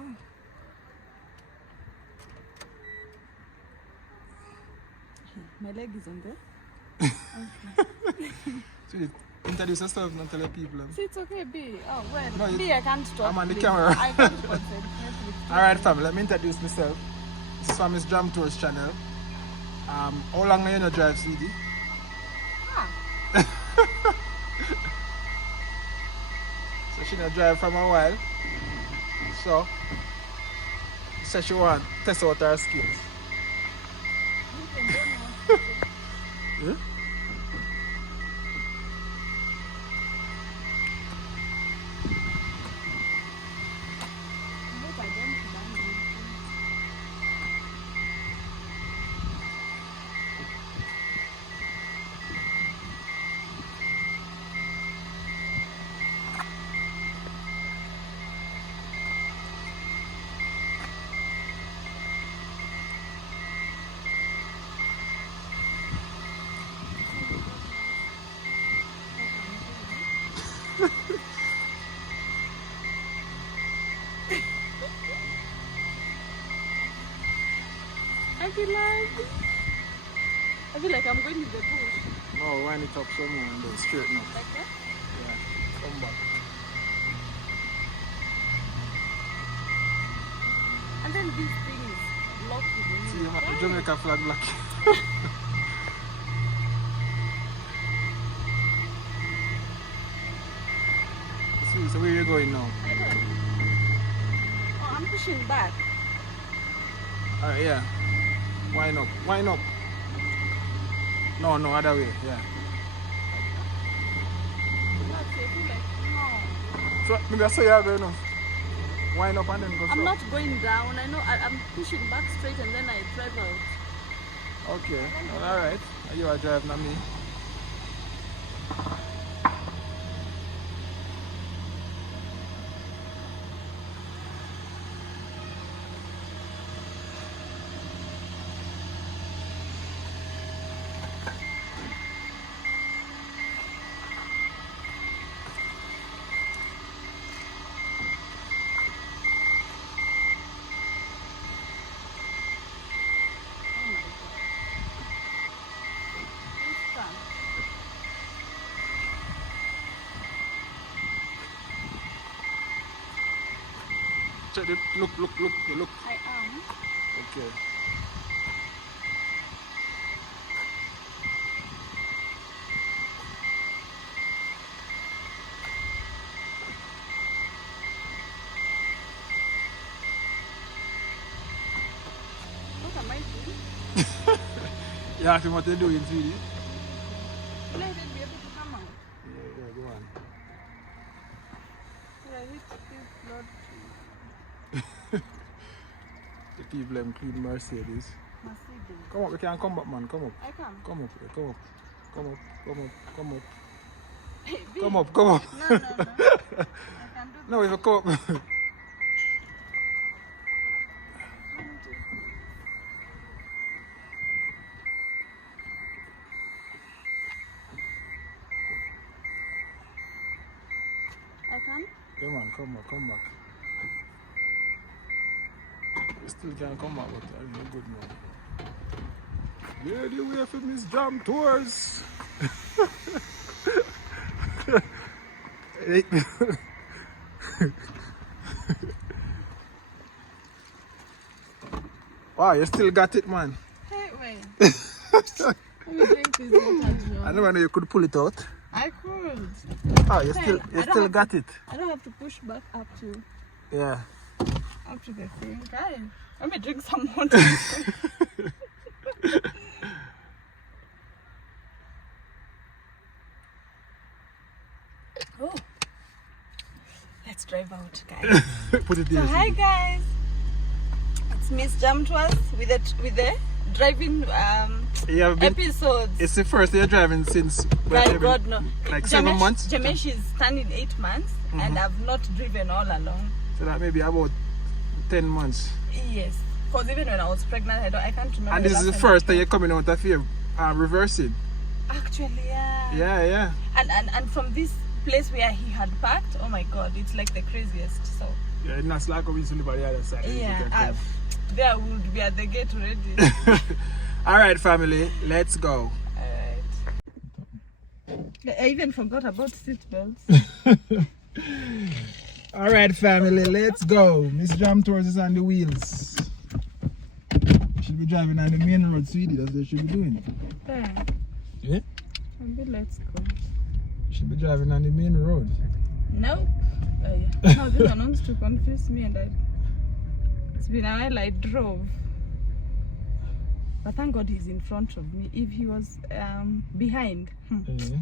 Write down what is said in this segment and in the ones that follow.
Wow. My leg is on there. Sweetie, introduce yourself and tell the people. See, it's okay, B. Oh, well, No, B, I can't talk. I'm on the please. camera. I can't concentrate. Alright family, let me introduce myself. This is from Miss Jam Tours channel. How long are you gonna drive, CD? So she gonna drive from a while. So she want to test out her skills. Yeah? I feel like I'm going to the bush. No, wind it up some more and then straighten up. Like that? Yeah, come back. And then these things lock with See, the Jamaica flag black. So where are you going now? I don't. Oh, I'm pushing back. Alright, yeah. Wind up. Wind up. No, other way. Yeah. Not safe, I feel like, no. So maybe I saw you are going now. Wind up and then go I'm straight. not going down. I know I'm pushing back straight and then I drive out. Okay. Well, alright. You are driving, not me. Oh my god. This car. Check it. Look. I am. Okay. What am I doing? You ask him what they're doing, sweetie? Will I then be able to come out? Yeah, go on. Will I hit this blood? The people them clean Mercedes. Mercedes. Come up, we can come back, man. Come up. I come. Come up, yeah, come up. Come up. Hey, B. Come up. No. I can do No, if you come up. I can? Come on, come back. You still can't come back, but you're good now. Yeah, the way for Miss Jam Tours. Hey. Wow, you still got it, man. Hey, wait. Let me drink this water, John. I never knew you could pull it out. I could. Oh, you Hey, still I don't still have got it. I don't have to push back up to Yeah. the thing. Guys, let me drink some water. Oh. Let's drive out, guys. Put it So there. hi guys. It's Miss Jam Tours with the driving You have been, episodes. it's the first day you're driving since My God, no. like 7 months. Jamesh is turning 8 months and I've not driven all along. So that may be about 10 months. Yes. Because even when I was pregnant, I can't remember. And this is the last first time time you're coming out of here reversing. Actually, yeah. Yeah. And from this place where he had parked, oh my God, it's like the craziest. So Yeah, that's like we used to live on the other side. Yeah, there would be at the gate already. Alright, family, let's go. Alright. I even forgot about seatbelts. Alright, family, let's go. Miss Jam Tours is on the wheels. She'll be driving on the main road, sweetie. That's what she'll be doing. There. Yeah? Maybe let's go. She'll be driving on the main road. Nope. Yeah. No, this one wants to confuse me, and it's been a while I drove. But thank God he's in front of me. If he was behind. Yeah.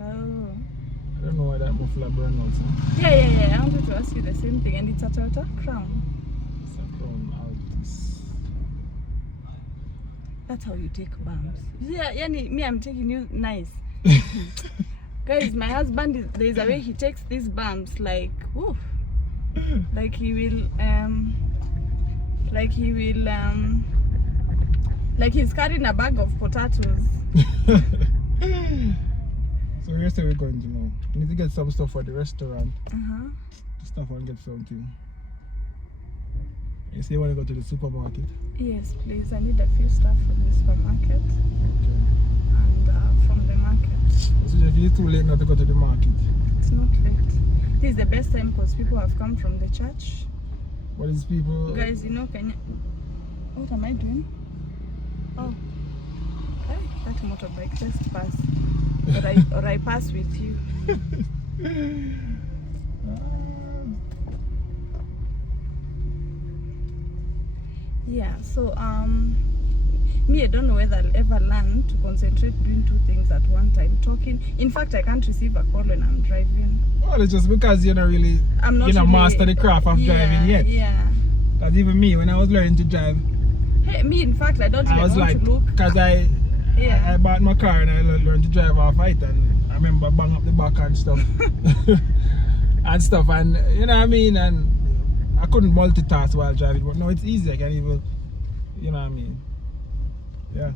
Oh. I don't know why that muffler burned out. Huh? Yeah. I wanted to ask you the same thing, and it's a Toyota Crown. It's a Crown Altis. That's how you take bumps. Yeah, me, I'm taking you nice. Guys, my husband, there's a way he takes these bumps, like, woof. Like he will, like he's carrying a bag of potatoes. So where's we're going to now? We need to get some stuff for the restaurant. Stuff and get something. You say you want to go to the supermarket? Yes, please. I need a few stuff from the supermarket. Okay. And from the market. So if it's too late not to go to the market? It's not late. This is the best time because people have come from the church. What is people? Guys, you know, what am I doing? Oh. Hey, that motorbike just pass. Or I pass with you. Yeah, so me, I don't know whether I'll ever learn to concentrate doing two things at one time. Talking. In fact, I can't receive a call when I'm driving. Well, it's just because you're not really, master the craft of driving yet. Yeah. Because even me, when I was learning to drive, hey, me, in fact, I don't even want to look. Because I bought my car and I learned to drive off it, and I remember bang up the back and stuff. and you know what I mean, and I couldn't multitask while driving, but now it's easy. I can even, you know what I mean. Yeah.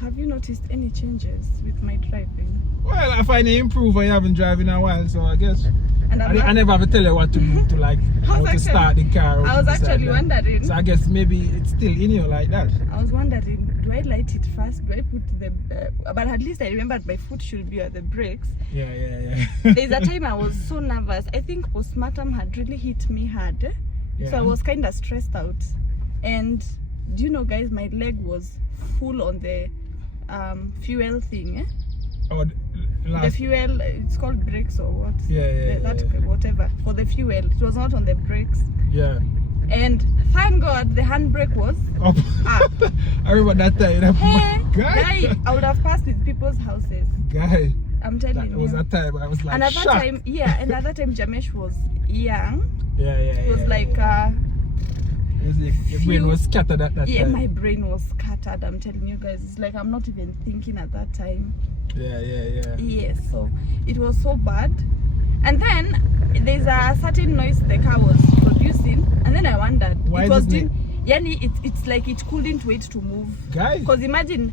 Have you noticed any changes with my driving? Well, I find it improve. I haven't driven in a while, so I guess. And I never have to tell you what to do to like how to start the car. I was actually wondering. So I guess maybe it's still in you like that. I was wondering, do I light it first? Do I put the? But at least I remembered my foot should be at the brakes. Yeah. There's a time I was so nervous. I think postpartum had really hit me hard, so I was kind of stressed out. And do you know, guys, my leg was full on the fuel thing. Oh, the fuel, it's called brakes or what? Yeah. Whatever. For the fuel, it was not on the brakes. Yeah. And thank God the handbrake was up. I remember that time. Hey, guy, I would have passed with people's houses. Guy, I'm telling you. It was that time I was like another shocked. time, another time Jamesh was young. Yeah. It was like your brain was scattered at that time. Yeah, my brain was scattered. I'm telling you guys, it's like I'm not even thinking at that time. Yeah. Yes, so it was so bad. And then there's a certain noise the car was producing, and then I wondered why it was doing it's like it couldn't wait to move. Guy, because imagine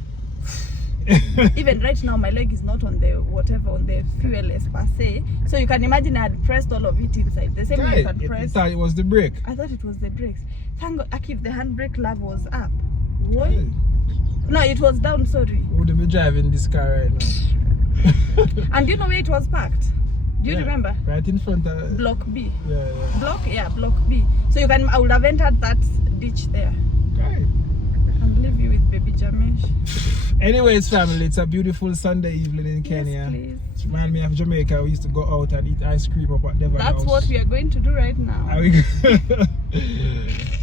even right now my leg is not on the on the fuel per se, so you can imagine I had pressed all of it inside the same way you can press. You thought it was the brake? I thought it was the brakes. Thank God, Akif, the handbrake lever was up. What? No, it was down, sorry. We wouldn't be driving this car right now. And do you know where it was parked? Do you remember? Right in front of Block B. Yeah. Block B. So I would have entered that ditch there. Okay. And leave you with baby Jamesh. Anyways, family, it's a beautiful Sunday evening in Kenya. Yes, please. It reminds me of Jamaica. We used to go out and eat ice cream up at Devon That's House. what we are going to do right now.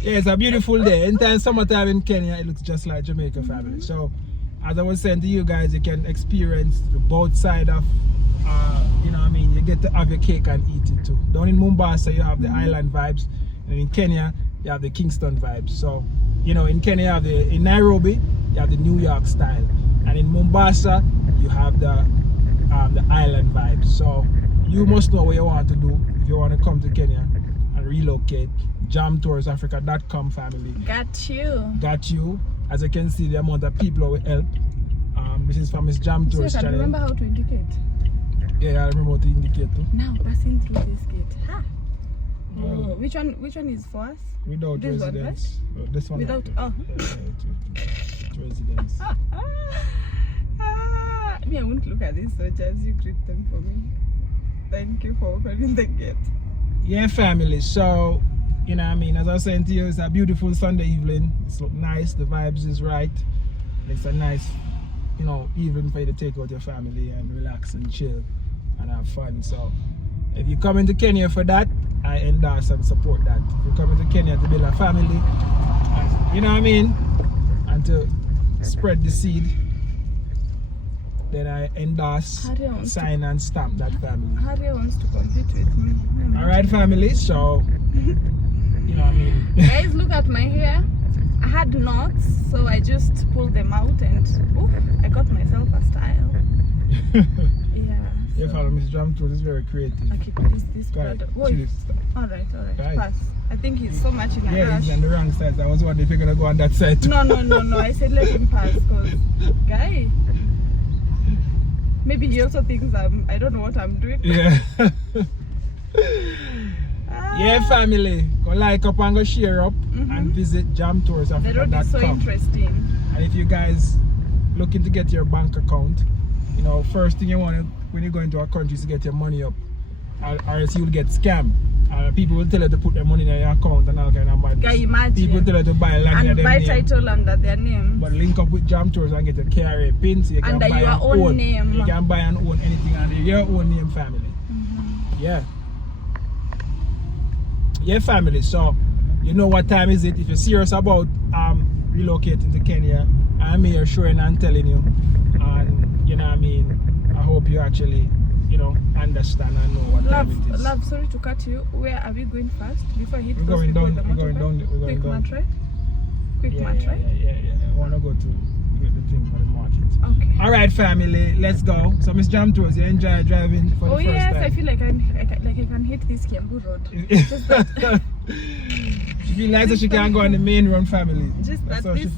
Yeah, it's a beautiful day. Anytime summertime in Kenya, it looks just like Jamaica, family. So, as I was saying to you guys, you can experience the both side of, you know what I mean, you get to have your cake and eat it too. Down in Mombasa, you have the island vibes. And in Kenya, you have the Kingston vibes. So, you know, in Kenya, you have in Nairobi, you have the New York style. And in Mombasa, you have the island vibes. So, you must know what you want to do if you want to come to Kenya and relocate. JamToursAfrica.com, family. Got you. As you can see, the amount of people who will help. This is from Miss Jam Tours channel. Remember how to indicate? Yeah, I remember how to indicate too. Now passing through this gate. Ha! Well, Which one is for us? without This one, residence. This one. Without. right Oh. with residence. Me, I won't look at these soldiers. You greet them for me. Thank you for opening the gate. Yeah, family. So, you know what I mean? As I was saying to you, it's a beautiful Sunday evening. It's look nice. The vibes is right. It's a nice, you know, evening for you to take out your family and relax and chill and have fun. So, if you come into Kenya for that, I endorse and support that. If you come into Kenya to build a family, and, you know what I mean? And to spread the seed, then I endorse, Harry wants sign and stamp that family. Harry wants to compete with me. Alright, family, so you know what I mean. Guys, look at my hair. I had knots, so I just pulled them out and I got myself a style. Yeah. Yeah, So. follow Miss Jam Tours is very creative. Okay, this Guy, brother. see this. Alright. Guy. Pass. I think he's so much in a Yeah, rush. he's on the wrong side. So I was wondering if you're gonna go on that side too. No. I said let him pass because, guy, maybe he also thinks I don't know what I'm doing. Yeah. Ah, Yeah, family. Go like up and go share up and visit The road is so jamtoursafrica.com. interesting. And if you guys looking to get your bank account, you know, first thing you want to, when you go into a country is to get your money up, or else you'll get scammed. People will tell you to put their money in your account and all kind of bad. Guy, imagine. People tell you to buy land And in buy their name. title under their name. But link up with Jam Tours and get a KRA pin so you can Under buy your and own own. name. You can buy and own anything under your own name, family. Yeah. Yeah, family. So you know what time is it? If you're serious about relocating to Kenya, I'm here showing and telling you. And you know what I mean? I hope you actually, you know, understand and know what time it is. Love, sorry to cut you. Where are we going first? Before I hit We're those going people down, with the we're going motorbike? down, we're going Quick down. match, right? Quick Yeah, match, right? yeah. I want to go to get the thing for the market. Okay. All right, family, let's go. So, Miss Jam Tours, you enjoy driving for the Oh first yes, time? I feel like I can hit this Kiambu road. Just that, She feel like so she can go on the main road, family. just That's that how she- this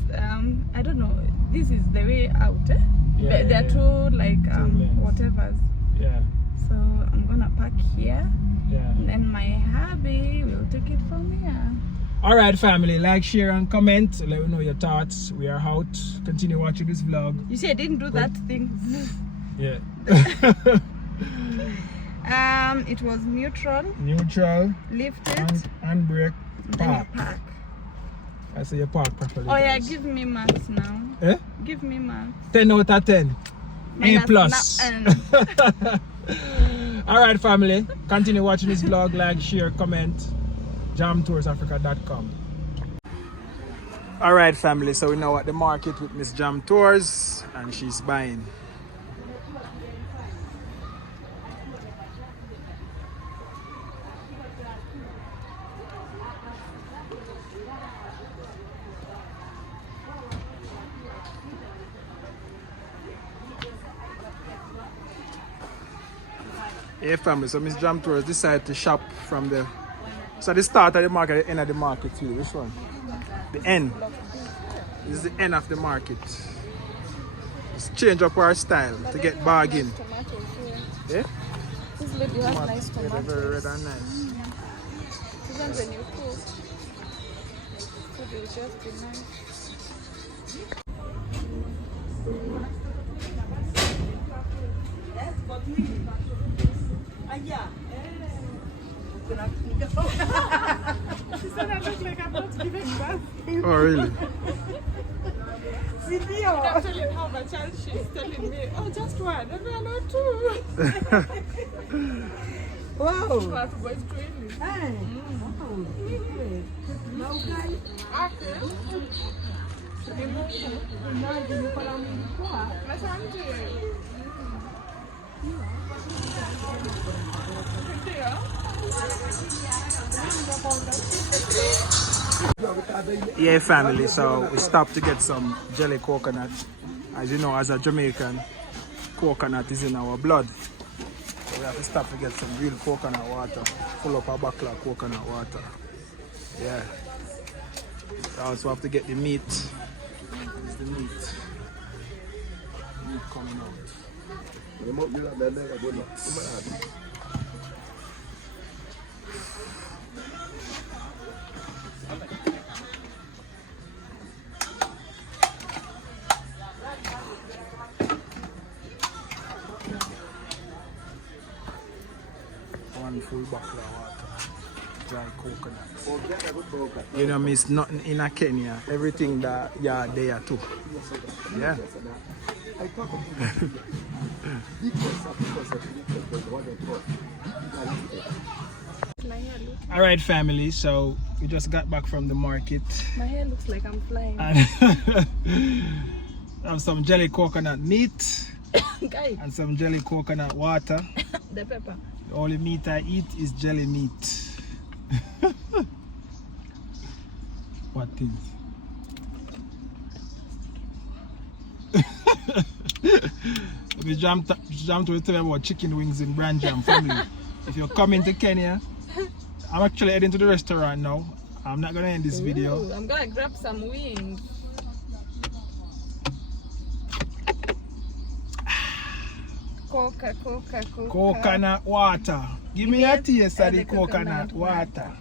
I don't know. This is the way out. Eh? Yeah, There are two like lanes. whatevers. Yeah, So I'm gonna park here, yeah. and then my hubby will take it from here. All right, family, like, share, and comment. Let me know your thoughts. We are out. Continue watching this vlog. You see, I didn't do that thing. Yeah. It was neutral, Neutral, lift it, and brake, then you park. park. I say you park properly. Oh yeah, guys. give me marks now. Eh? Give me marks. 10 out of 10. A Minus plus. na- All right, family. Continue watching this vlog. Like, share, comment. jamtoursafrica.com. All right, family. So we're now at the market with Miss Jam Tours, and she's buying. Yeah, family. So Miss Jam Tours decided to shop from the start of the market, the end of the market too. Which one? The end. This is the end of the market. Let's change up our style to get bargain. Yeah? This lady has Tomato- nice yeah, they're tomatoes. very red and nice. Even when you cook, it will just be nice. She said I look like I'm not giving birth. Oh, really? I'm telling how much child she's telling me, oh, just one. And we are not two. Wow. But boys twins. Hey. Oh, great. Now, guys, imagine if I'm in the car. Asante. Yeah, family. So we stopped to get some jelly coconut. As you know, as a Jamaican, coconut is in our blood. So we have to stop to get some real coconut water. Full up a bottle of coconut water. Yeah. We also have to get the meat. It's the meat. Meat coming out. coconut. You know, miss nothing in a Kenya. Everything that yeah there too. Yeah. All right, family. So we just got back from the market. My hair looks like I'm flying. And have some jelly coconut meat Guys, and some jelly coconut water. the pepper. The only meat I eat is jelly meat. What things? If you jump to tell me about chicken wings in Branjam family. If you're coming to Kenya, I'm actually heading to the restaurant now. I'm not gonna end this video. Ooh, I'm gonna grab some wings. Coca. Coconut water. Give me a taste of the coconut water.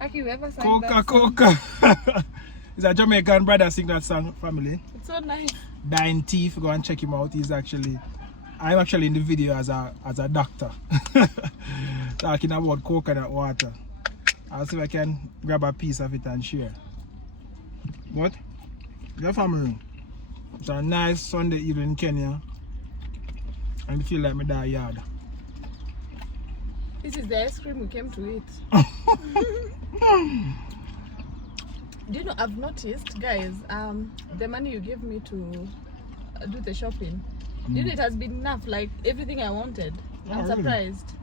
Aki, you ever sang that song? Coca. It's a Jamaican brother sing that song, family. It's so nice. Dying Teeth, go and check him out. I'm actually in the video as a doctor. Talking about coconut water. I'll see if I can grab a piece of it and share. What? Your family. It's a nice Sunday evening in Kenya. And I feel like my dad yard. This is the ice cream we came to eat. Do you know, I've noticed, guys, the money you gave me to do the shopping, do you know it has been enough, like everything I wanted. I'm really? surprised.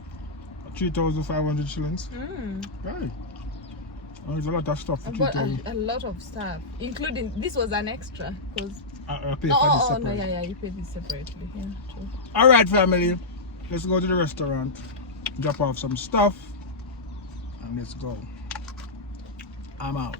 3,500 shillings. Right. Oh, there's a lot of stuff for I bought 3,000. a lot of stuff, including, this was an extra, because... I paid for this separate. No, yeah, you paid this separately. Yeah, true. Alright, family. Let's go to the restaurant, drop off some stuff, and let's go. I'm out.